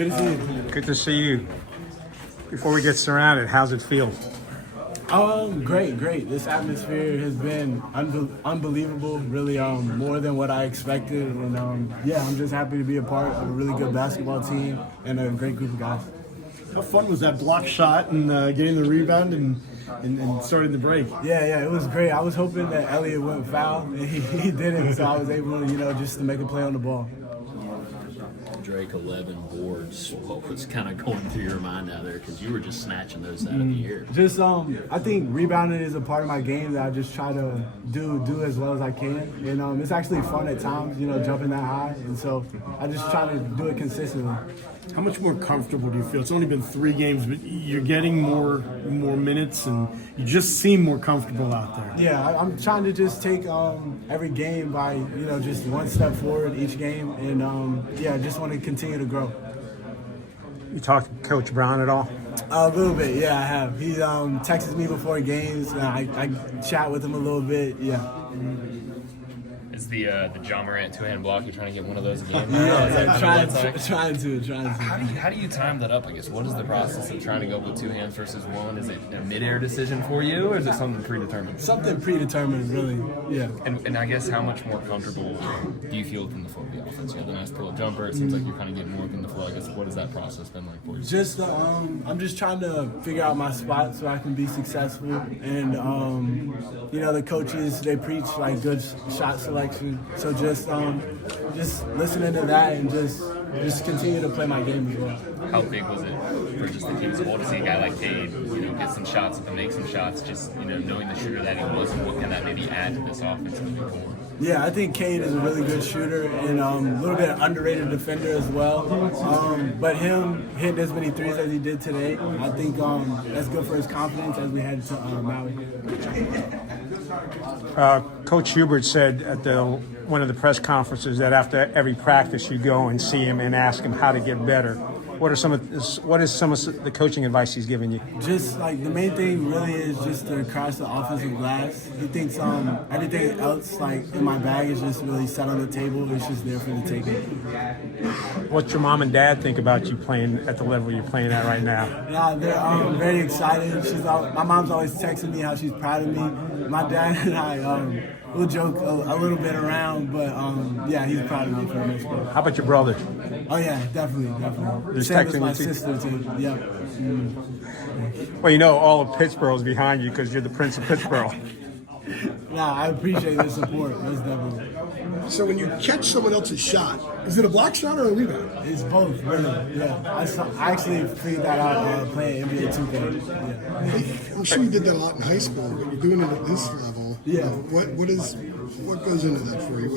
Good to see you. Good to see you. Before we get surrounded, how's it feel? Great. This atmosphere has been unbelievable, really more than what I expected. And I'm just happy to be a part of a really good basketball team and a great group of guys. How fun was that block shot and getting the rebound and starting the break? Yeah, it was great. I was hoping that Elliott wouldn't foul, and he didn't, so I was able to, just to make a play on the ball. Drake, 11 boards. What was kind of going through your mind out there? Because you were just snatching those out of the air. Just, I think rebounding is a part of my game that I just try to do as well as I can. And it's actually fun at times, jumping that high. And so I just try to do it consistently. How much more comfortable do you feel? It's only been 3 games, but you're getting more minutes, and you just seem more comfortable out there. Yeah, I'm trying to just take every game by just one step forward each game, and I just want to continue to grow. You talked to Coach Brown at all? A little bit, yeah, I have. He texts me before games, and I chat with him a little bit, yeah. Is the John Morant two-hand block, you're trying to get one of those again? Yeah, trying to. How do you time that up, I guess? What is the process of trying to go with 2 hands versus 1? Is it a mid-air decision for you, or is it something predetermined? Something predetermined, really, yeah. And I guess how much more comfortable do you feel from the flow of the offense? You have the nice pull-up jumper. It seems like you're kind of getting more in the flow. I guess what has that process been like for you? Just I'm just trying to figure out my spot so I can be successful. And the coaches, they preach like good shot selection. So just listening to that and just continue to play my game as well. How big was it for just the team as a whole to see a guy like Cade, get some shots and make some shots, just knowing the shooter that he was, and what can that maybe add to this offense moving forward? Yeah, I think Cade is a really good shooter and a little bit underrated defender as well. But him hitting as many threes as he did today, I think that's good for his confidence as we head to Maui. Coach Hubert said at one of the press conferences that after every practice you go and see him and ask him how to get better. What is some of the coaching advice he's given you? Just like the main thing really is just to cross the offensive glass. He thinks everything else like in my bag is just really set on the table. It's just there for the taking. What's your mom and dad think about you playing at the level you're playing at right now? Yeah, they're very excited. My mom's always texting me how she's proud of me. My dad and I we'll joke a little bit around, but he's proud of me for the most part. How about your brother? Oh yeah, definitely. Same as my sister too. Yeah. Well, all of Pittsburgh's behind you because you're the Prince of Pittsburgh. Nah, I appreciate the support. That's definitely. So when you catch someone else's shot, is it a block shot or a rebound? It's both, really. Yeah, I actually figured that out playing NBA 2K. Yeah. I'm sure you did that a lot in high school, but you're doing it at this level. Yeah. What goes into that for you?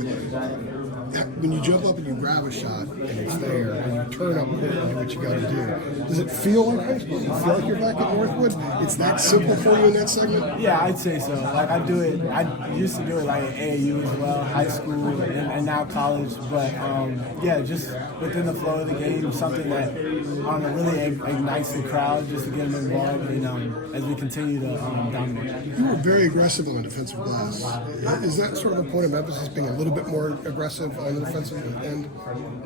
When you jump up and you grab a shot and it's there, and you turn up quick and do what you got to do, does it feel like high school? Do you feel like you're back at Northwood? It's that simple for you in that segment? Yeah, I'd say so. Like I used to do it like at AAU as well, high school, and now college. But just within the flow of the game, something that really ignites the crowd just to get them involved. And as we continue to dominate. You were very aggressive on the defensive glass. Is that sort of a point of emphasis, being a little bit more aggressive on the defensive end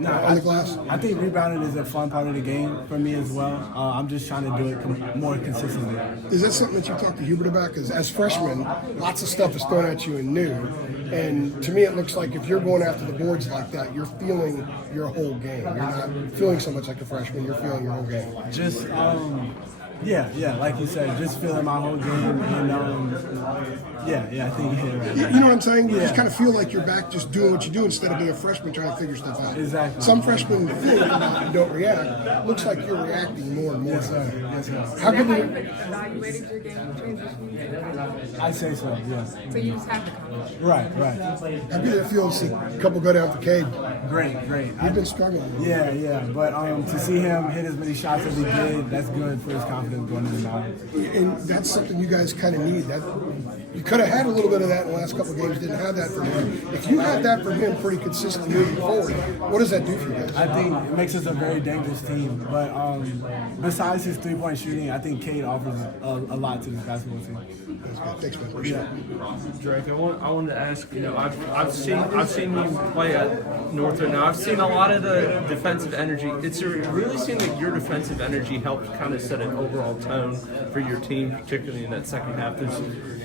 on the glass? I think rebounding is a fun part of the game for me as well. I'm just trying to do it more consistently. Is that something that you talked to Hubert about? Because as freshmen, lots of stuff is thrown at you and new. And to me, it looks like if you're going after the boards like that, you're feeling your whole game. You're not feeling so much like a freshman. You're feeling your whole game. Just Yeah, like you said, just feeling my whole game, and I think you hit it right. You know what I'm saying? You just kind of feel like you're back just doing what you do instead of being a freshman trying to figure stuff out. Exactly. Some freshmen feel like and don't react. Looks like you're reacting more and more. Yes, sir. How Is that good how you evaluated your game transition? I'd say so, yes. So you just have to come. Right. How good it feels to see a couple go down for Cade? Great. You've been struggling. Yeah, but to see him hit as many shots as he did, that's good for his confidence going into the night. And that's something you guys kind of need. That you could have had a little bit of that in the last couple of games. Didn't have that from him. If you had that from him pretty consistently moving forward, what does that do for you guys? I think it makes us a very dangerous team. But besides his three-point shooting, I think Cade offers a lot to this basketball team. Thanks, man. Yeah. Drake, I wanted to ask You know, I've seen you play at Northern. Now I've seen a lot of the defensive energy. It really seemed like your defensive energy helped kind of set an overall tone for your team, particularly in that second half. There's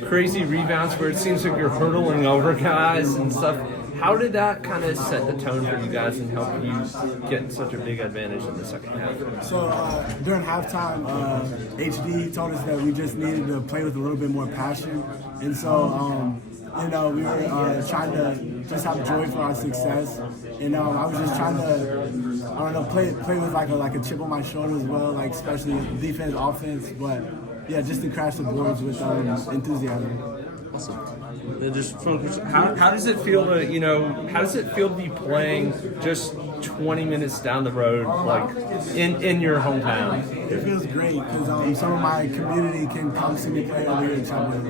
crazy rebounds where it seems like you're hurdling over guys and stuff. How did that kind of set the tone for you guys and help you get such a big advantage in the second half? So during halftime, HD told us that we just needed to play with a little bit more passion, and so you know, we were trying to just have joy for our success, and I was just trying to, I don't know, play with like a chip on my shoulder as well, like especially defense, offense, but yeah, just to crash the boards with enthusiasm. Just focus. How does it feel to, you know, how does it feel to be playing just 20 minutes down the road, like in your hometown? It feels great because some of my community can come see me play over here in Chatham.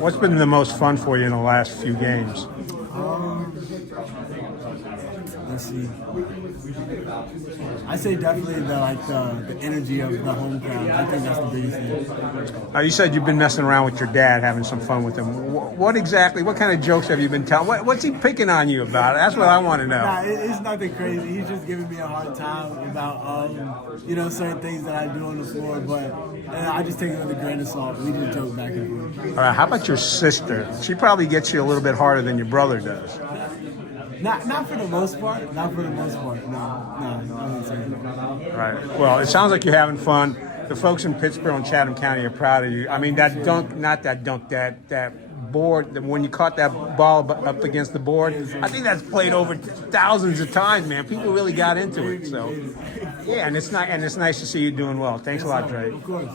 What's been the most fun for you in the last few games? Let's see. I say definitely the energy of the home crowd. I think that's the biggest thing. You said you've been messing around with your dad, having some fun with him. What kind of jokes have you been telling? What's he picking on you about? That's what I want to know. Nah, it's nothing crazy. He's just giving me a hard time about you know, certain things that I do on the floor, but I just take it with a grain of salt. We just joke back and forth. All right, how about your sister? She probably gets you a little bit harder than your brother does. Not for the most part. Not for the most part. No, I wouldn't say that. Right. Well, it sounds like you're having fun. The folks in Pittsburgh and Chatham County are proud of you. I mean, that board, when you caught that ball up against the board, I think that's played over thousands of times, man. People really got into it. So, yeah, and it's nice to see you doing well. Thanks a lot, Drake. Of course.